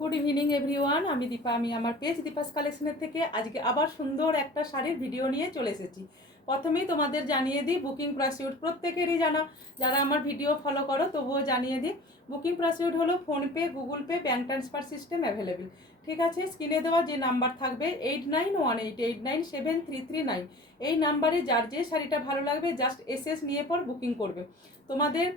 Good evening everyone, আমি দীপা। আমি আমার পেজ দীপাস কালেকশনের থেকে আজকে আবার সুন্দর একটা শাড়ির ভিডিও নিয়ে চলে এসেছি। প্রথমেই তোমাদের জানিয়ে দিই বুকিং প্রসিডিউর প্রত্যেকেরই জানা, যারা আমার ভিডিও ফলো করো তবুও জানিয়ে দিই। বুকিং প্রসিডিউর হলো PhonePe, Google pay, bank transfer system available. ঠিক আছে, স্ক্রিনে দেওয়া যে নাম্বার থাকবে 8918897339, এই নাম্বারে যার যে শাড়িটা ভালো লাগবে জাস্ট এসএস নিয়ে পর বুকিং করবে। তোমাদের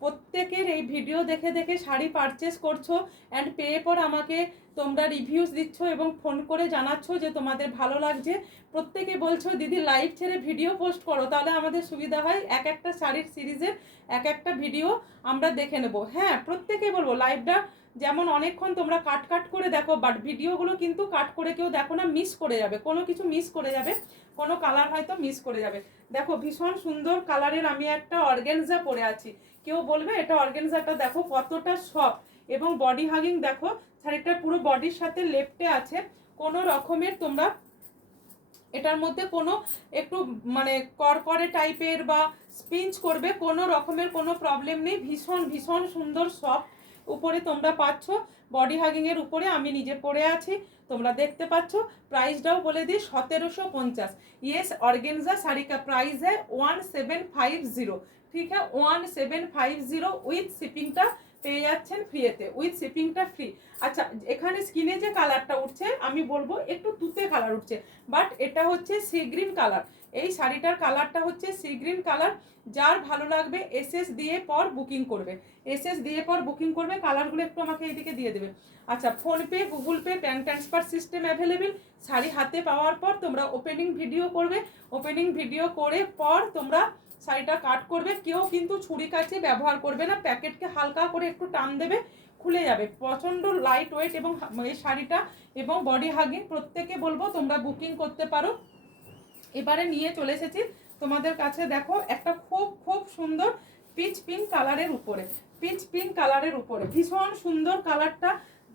প্রত্যেকের এই ভিডিও দেখে দেখে শাড়ি পারচেস করছো অ্যান্ড পেয়ে পর আমাকে তোমরা রিভিউজ দিচ্ছ এবং ফোন করে জানাচ্ছ যে তোমাদের ভালো লাগছে। প্রত্যেকে বলছো দিদি লাইভ ছেড়ে ভিডিও পোস্ট করো, তাহলে আমাদের সুবিধা হয়, এক একটা শাড়ির সিরিজের এক একটা ভিডিও আমরা দেখে নেব। হ্যাঁ, প্রত্যেকেই বলবো লাইভটা যেমন অনেকক্ষণ তোমরা কাট কাট করে দেখো, বাট ভিডিওগুলো কিন্তু কাট করে কেউ দেখো না, মিস করে যাবে, কোনো কিছু মিস করে যাবে, কোনো কালার হয়তো মিস করে যাবে। দেখো ভীষণ সুন্দর কালারের আমি একটা অর্গানজা পরে আছি। কেউ বলবে এটা অর্গানজাটা দেখো কতটা সফট এবং বডি হাগিং। দেখো শাড়িটা পুরো বডির সাথে লেপটে আছে, কোনো রকমের তোমরা এটার মধ্যে কোনো একটু মানে করকরে টাইপের বা স্পিঞ্চ করবে কোনো রকমের কোনো প্রবলেম নেই। ভীষণ ভীষণ সুন্দর সফট উপরে তোমরা পাচ্ছ, বডি হাগিং এর উপরে আমি নিজে পরে আছি, তোমরা দেখতে পাচ্ছ। প্রাইসটাও বলে দিই 1750। ইয়েস, অর্গেনজা শাড়ি का प्राइस है 1750। ঠিক আছে, 1750 উইথ শিপিংটা পেয়ে যাচ্ছেন ফ্রিতে, উইথ শিপিংটা ফ্রি। আচ্ছা, এখানে স্কিনে যে কালারটা উঠছে আমি বলবো একটু তুতে কালার উঠছে, বাট এটা হচ্ছে সি গ্রিন কালার। এই শাড়িটার কালারটা হচ্ছে সি গ্রিন কালার। যার ভালো লাগবে এসএস দিয়ে পর বুকিং করবে, এসএস দিয়ে পর বুকিং করবে। কালারগুলো একটু আমাকে এইদিকে দিয়ে দেবে। আচ্ছা, PhonePe, Google pay, bank transfer system available. Sari হাতে পাওয়ার পর তোমরা ওপেনিং ভিডিও করবে, ওপেনিং ভিডিও করে পর তোমরা শাড়িটা কাট করবে। কেউ কিন্তু ছুরি কাচি ব্যবহার করবে না, প্যাকেটকে হালকা করে একটু টান দেবে, খুলে যাবে। প্রচণ্ড লাইট ওয়েট এবং এই শাড়িটা এবং বডি হাগিং, প্রত্যেকে বলবো তোমরা বুকিং করতে পারো। এবারে নিয়ে চলে এসেছি তোমাদের কাছে, দেখো একটা খুব খুব সুন্দর পিচ পিঙ্ক কালারের উপরে, পিচ পিঙ্ক কালারের উপরে ভীষণ সুন্দর কালারটা,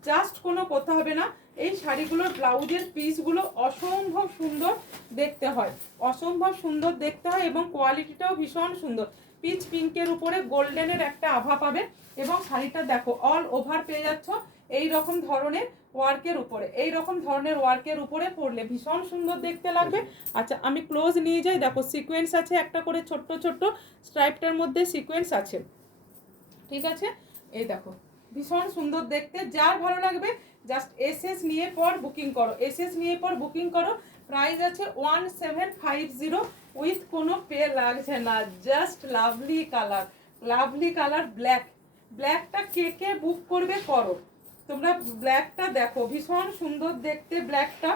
জাস্ট কোনো কথা হবে না। এই শাড়িগুলোর ব্লাউজের পিসগুলো অসম্ভব সুন্দর দেখতে হয়, অসম্ভব সুন্দর দেখতে হয় এবং কোয়ালিটিটাও ভীষণ সুন্দর। পিচ পিঙ্কের উপরে গোল্ডেনের একটা আভা পাবে এবং শাড়িটা দেখো অল ওভার পেয়ে যাচ্ছ এই রকম ধরনের ওয়ার্কের উপরে, এই রকম ধরনের ওয়ার্কের উপরে পরলে ভীষণ সুন্দর দেখতে লাগবে। আচ্ছা, আমি ক্লোজ নিয়ে যাই, দেখো সিকোয়েন্স আছে একটা করে, ছোট্ট ছোট্ট স্ট্রাইপটার মধ্যে সিকোয়েন্স আছে। ঠিক আছে, এই দেখো ভীষণ সুন্দর দেখতে। যার ভালো লাগবে জাস্ট এসএস নিয়ে পর বুকিং করো, এসএস নিয়ে পর বুকিং করো। প্রাইস আছে 1750 উইথ কোনো পে লাগছে না। Just lovely colour, lovely colour black. ব্ল্যাকটা কে কে বুক করবে করো, তোমরা ব্ল্যাকটা দেখো ভীষণ সুন্দর দেখতে ব্ল্যাকটা,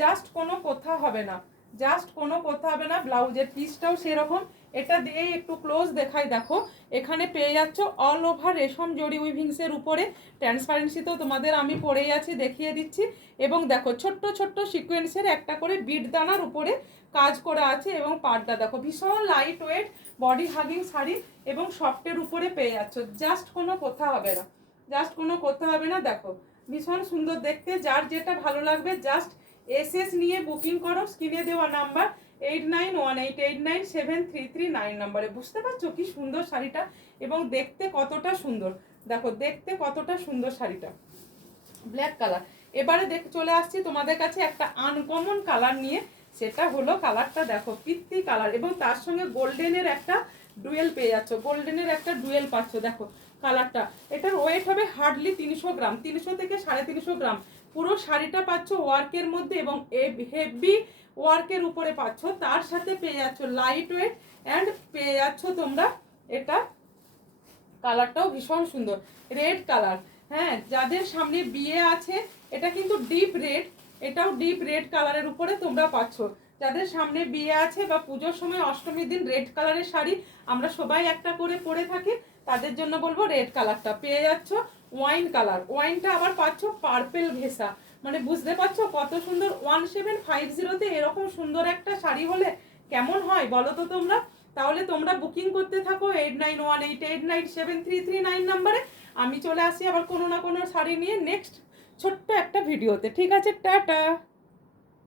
জাস্ট কোনো কথা হবে না, জাস্ট কোনো কথা হবে না। ব্লাউজের পিসটাও সেরকম, এটা দিয়ে একটু ক্লোজ দেখাই। দেখো এখানে পেয়ে যাচ্ছ অল ওভার রেশম জড়ি উইভিংসের উপরে, ট্রান্সপারেন্সি তো তোমাদের আমি পরেই আছি দেখিয়ে দিচ্ছি। এবং দেখো ছোট্ট ছোট্ট সিকোয়েন্সের একটা করে বিট দানার উপরে কাজ করা আছে এবং পাড়টা দেখো ভীষণ light weight body hugging sari এবং সফটের উপরে পেয়ে যাচ্ছ, জাস্ট কোনো কথা হবে না, জাস্ট কোনো কথা হবে না। দেখো ভীষণ সুন্দর দেখতে, যার যেটা ভালো লাগবে জাস্ট এসএস নিয়ে বুকিং করো। স্ক্রিনে দেওয়া নাম্বার 8918897339 নম্বরে। বুঝতে পারছো কি সুন্দর শাড়িটা এবং দেখতে কতটা সুন্দর, দেখো দেখতে কতটা সুন্দর শাড়িটা, ব্ল্যাক কালার। এবারে চলে আসছি তোমাদের কাছে একটা আনকমন কালার নিয়ে, সেটা হলো কালারটা দেখো পিত্তি কালার এবং তার সঙ্গে গোল্ডেনের একটা ডুয়েল পেয়ে যাচ্ছ, গোল্ডেনের একটা ডুয়েল পাচ্ছ। দেখো কালারটা, এটার ওয়েট হবে হার্ডলি 300 গ্রাম, 300 থেকে 350 গ্রাম। পুরো শাড়িটা পাচ্ছ ওয়ার্কের মধ্যে এবং হেভি ওয়ার্কের উপরে পাচ্ছ, তার সাথে পেয়ে যাচ্ছ লাইট ওয়েট অ্যান্ড পেয়ে যাচ্ছ তোমরা এটা কালারটাও ভীষণ সুন্দর রেড কালার। হ্যাঁ, যাদের সামনে বিয়ে আছে এটা কিন্তু ডিপ রেড, এটাও ডিপ রেড কালারের উপরে তোমরা পাচ্ছ। যাদের সামনে বিয়ে আছে বা পুজোর সময় অষ্টমীর দিন রেড কালারের শাড়ি আমরা সবাই একটা করে পরে থাকি, তাদের জন্য বলবো রেড কালারটা পেয়ে যাচ্ছ। ওয়াইন কালার, ওয়াইনটা আবার পাচ্ছ পার্পেল ঘেঁষা, মানে বুঝতে পারছো কত সুন্দর। 1750-তে এরকম সুন্দর একটা শাড়ি হলে কেমন হয় বলো তো তোমরা। তাহলে তোমরা বুকিং করতে থাকো 8918897339 নাম্বারে। আমি চলে আসি আবার কোনো না কোনো শাড়ি নিয়ে নেক্সট ছোট্ট একটা ভিডিওতে। ঠিক আছে, টাটা।